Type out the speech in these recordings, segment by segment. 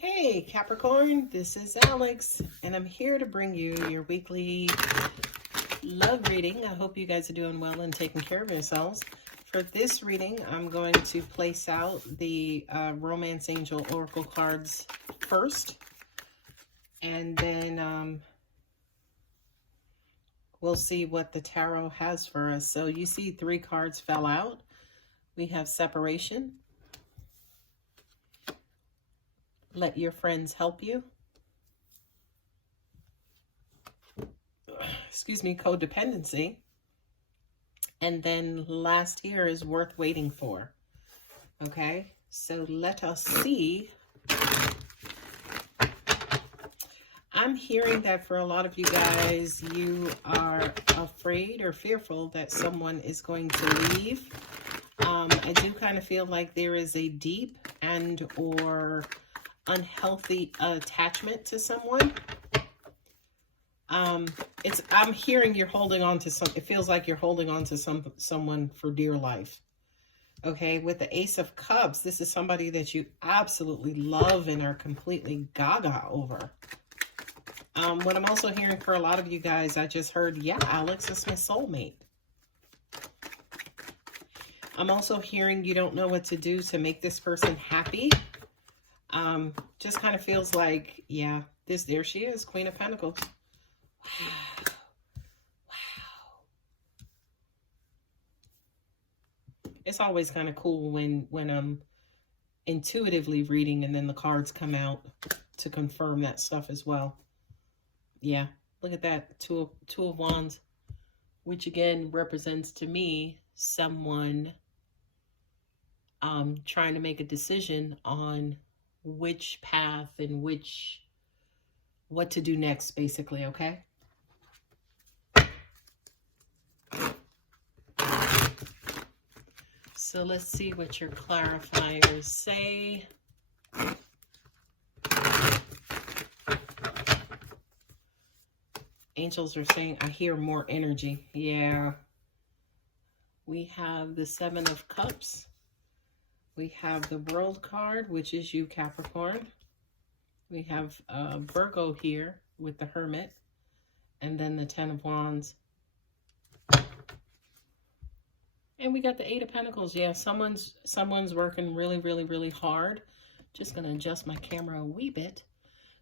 Hey Capricorn, this is Alex, and I'm here to bring you your weekly love reading. I hope you guys are doing well and taking care of yourselves. For this reading, I'm going to place out the Romance Angel Oracle cards first, and then we'll see what the tarot has for us. So you see 3 cards fell out. We have separation. Let your friends help you. Excuse me, codependency. And then last here is worth waiting for. Okay, so let us see. I'm hearing that for a lot of you guys, you are afraid or fearful that someone is going to leave. I do kind of feel like there is a deep and or unhealthy attachment to someone. I'm hearing you're holding on to it feels like you're holding on to someone for dear life. Okay, with the Ace of Cups, this is somebody that you absolutely love and are completely gaga over. What I'm also hearing for a lot of you guys, I just heard, yeah, Alex is my soulmate. I'm also hearing you don't know what to do to make this person happy. Just kind of feels like, yeah, there she is, Queen of Pentacles. Wow. Wow. It's always kind of cool when I'm intuitively reading and then the cards come out to confirm that stuff as well. Yeah, look at that, two of Wands, which again represents to me someone trying to make a decision on which path and what to do next, basically. Okay, so let's see what your clarifiers say. Angels are saying, I hear more energy. Yeah, we have the 7 of Cups. We have the World card, which is you, Capricorn. We have Virgo here with the Hermit. And then the 10 of Wands. And we got the 8 of Pentacles. Yeah, someone's working really hard. Just going to adjust my camera a wee bit.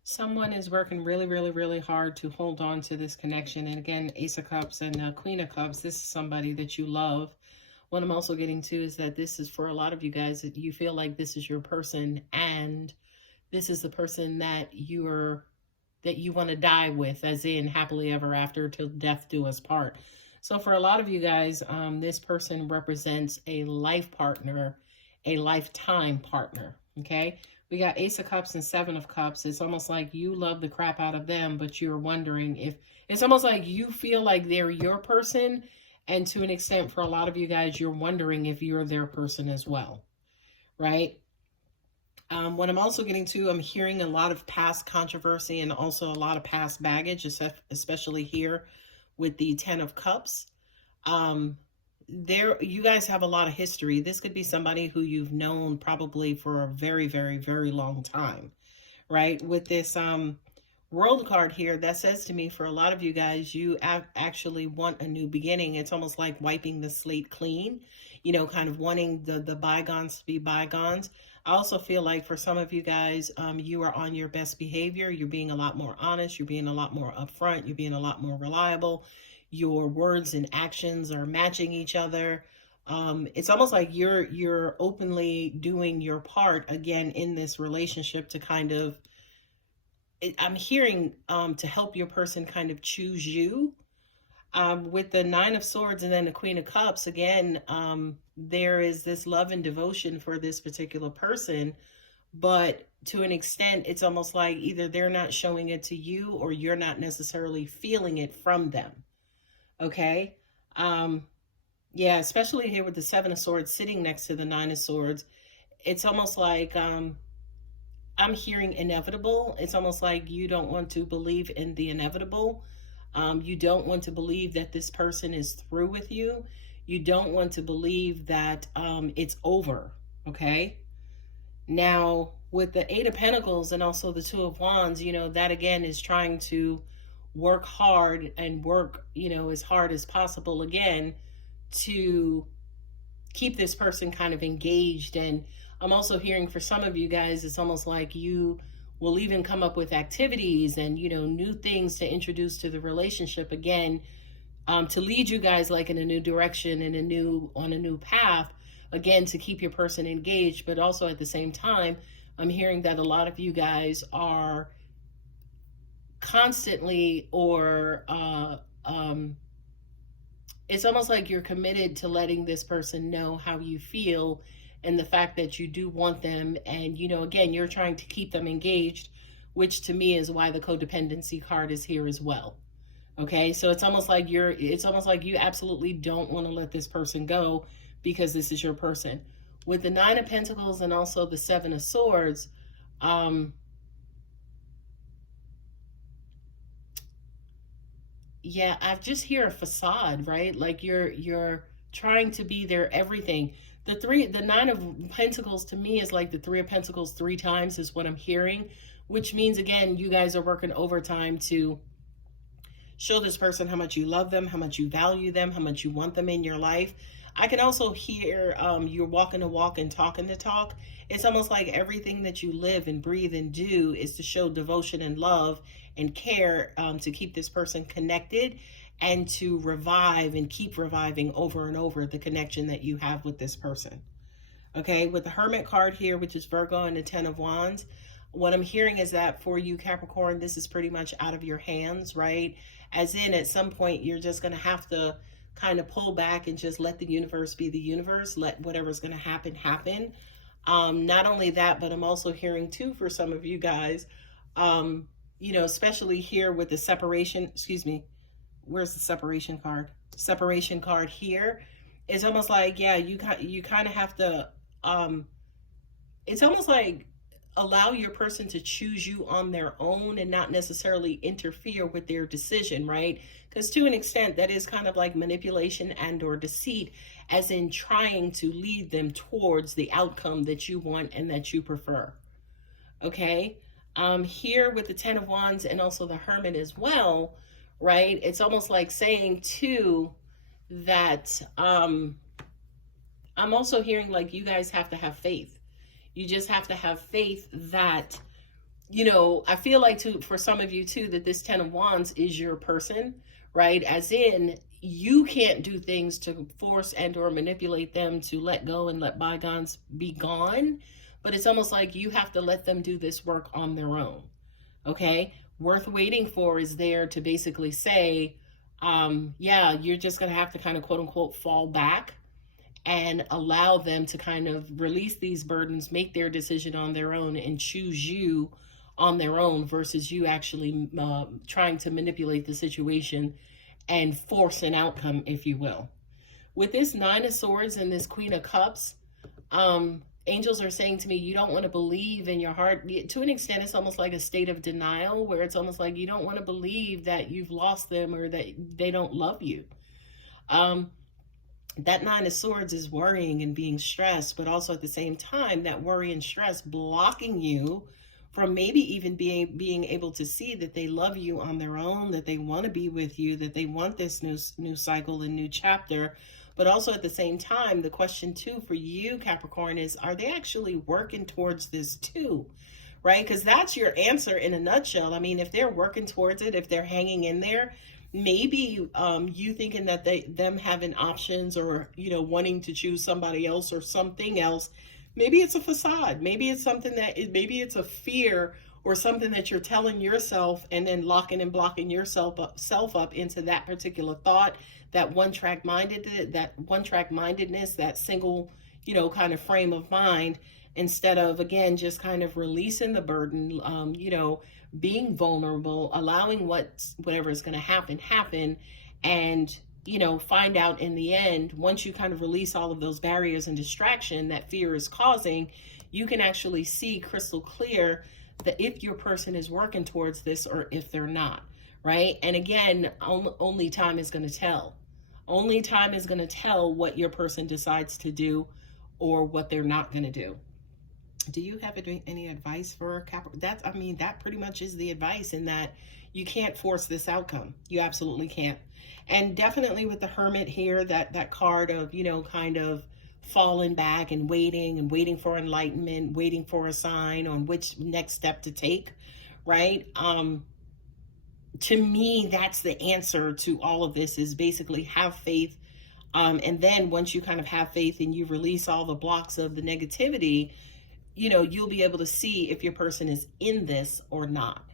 Someone is working really hard to hold on to this connection. And again, Ace of Cups and Queen of Cups. This is somebody that you love. What I'm also getting to is that this is for a lot of you guys that you feel like this is your person, and this is the person that you want to die with, as in happily ever after till death do us part. So for a lot of you guys, this person represents a life partner, a lifetime partner. Okay, we got Ace of Cups and 7 of Cups. It's almost like you love the crap out of them, but you're wondering if it's almost like you feel like they're your person. And to an extent, for a lot of you guys, you're wondering if you're their person as well, right? What I'm also getting to, I'm hearing a lot of past controversy and also a lot of past baggage, especially here with the 10 of Cups. You guys have a lot of history. This could be somebody who you've known probably for a very long time, right? With this World card here, that says to me, for a lot of you guys, you actually want a new beginning. It's almost like wiping the slate clean, you know, kind of wanting the bygones to be bygones. I also feel like for some of you guys, you are on your best behavior. You're being a lot more honest. You're being a lot more upfront. You're being a lot more reliable. Your words and actions are matching each other. It's almost like you're openly doing your part, again, in this relationship to kind of, I'm hearing to help your person kind of choose you. With the 9 of Swords and then the Queen of Cups, again, there is this love and devotion for this particular person. But to an extent, it's almost like either they're not showing it to you or you're not necessarily feeling it from them. Okay? Yeah, especially here with the 7 of Swords sitting next to the 9 of Swords. It's almost like I'm hearing inevitable. It's almost like you don't want to believe in the inevitable. You don't want to believe that this person is through with you. You don't want to believe that it's over, okay? Now, with the Eight of Pentacles and also the Two of Wands, you know, that again is trying to work hard and work, you know, as hard as possible again to keep this person kind of engaged. And I'm also hearing for some of you guys, it's almost like you will even come up with activities and, you know, new things to introduce to the relationship again, to lead you guys like in a new direction and on a new path, again, to keep your person engaged. But also at the same time, I'm hearing that a lot of you guys are constantly it's almost like you're committed to letting this person know how you feel and the fact that you do want them. And, you know, again, you're trying to keep them engaged, which to me is why the codependency card is here as well. Okay, so it's almost like you absolutely don't want to let this person go because this is your person. With the Nine of Pentacles and also the Seven of Swords, yeah, I just hear a facade, right? Like you're trying to be their everything. The Nine of Pentacles to me is like the Three of Pentacles 3 times is what I'm hearing, which means again, you guys are working overtime to show this person how much you love them, how much you value them, how much you want them in your life. I can also hear you're walking the walk and talking the talk. It's almost like everything that you live and breathe and do is to show devotion and love and care, to keep this person connected and to revive and keep reviving over and over the connection that you have with this person. Okay, with the Hermit card here, which is Virgo and the Ten of Wands, what I'm hearing is that for you, Capricorn, this is pretty much out of your hands, right? As in, at some point, you're just going to have to kind of pull back and just let the universe be the universe. Let whatever's going to happen, happen. Not only that, but I'm also hearing too, for some of you guys, you know, especially here with the separation, excuse me, where's the separation card? Separation card here. It's almost like, yeah, you kind of have to, it's almost like allow your person to choose you on their own and not necessarily interfere with their decision, right? Because to an extent, that is kind of like manipulation and or deceit, as in trying to lead them towards the outcome that you want and that you prefer. Okay? Here with the Ten of Wands and also the Hermit as well, right? It's almost like saying too that I'm also hearing like you guys have to have faith. You just have to have faith that, you know, I feel like for some of you too, that this Ten of Wands is your person, right? As in, you can't do things to force and or manipulate them to let go and let bygones be gone. But it's almost like you have to let them do this work on their own. Okay? Worth waiting for is there to basically say, yeah, you're just going to have to kind of quote unquote fall back and allow them to kind of release these burdens, make their decision on their own, and choose you on their own versus you actually trying to manipulate the situation and force an outcome, if you will. With this Nine of Swords and this Queen of Cups, angels are saying to me, you don't want to believe in your heart. To an extent, it's almost like a state of denial where it's almost like you don't want to believe that you've lost them or that they don't love you. That Nine of Swords is worrying and being stressed, but also at the same time, that worry and stress blocking you from maybe even being able to see that they love you on their own, that they want to be with you, that they want this new cycle and new chapter. But also at the same time, the question too for you, Capricorn, is are they actually working towards this too? Right? Because that's your answer in a nutshell. I mean, if they're working towards it, if they're hanging in there, maybe you thinking that them having options or, you know, wanting to choose somebody else or something else, maybe it's a facade. Maybe it's something maybe it's a fear or something that you're telling yourself and then locking and blocking yourself up into that particular thought, that one-track mindedness, that single, you know, kind of frame of mind, instead of, again, just kind of releasing the burden, you know, being vulnerable, allowing whatever is going to happen, and, you know, find out in the end, once you kind of release all of those barriers and distraction that fear is causing, you can actually see crystal clear that if your person is working towards this or if they're not, right? And again, only time is going to tell. Only time is going to tell what your person decides to do or what they're not going to do. Do you have any advice for Capricorn? That's, I mean, that pretty much is the advice, in that you can't force this outcome. You absolutely can't. And definitely with the Hermit here, that card of, you know, kind of falling back and waiting for enlightenment, waiting for a sign on which next step to take, right? To me, that's the answer to all of this, is basically have faith. And then once you kind of have faith and you release all the blocks of the negativity, you know, you'll be able to see if your person is in this or not.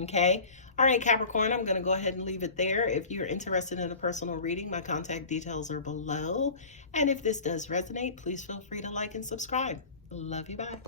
Okay. All right, Capricorn, I'm going to go ahead and leave it there. If you're interested in a personal reading, my contact details are below. And if this does resonate, please feel free to like and subscribe. Love you. Bye.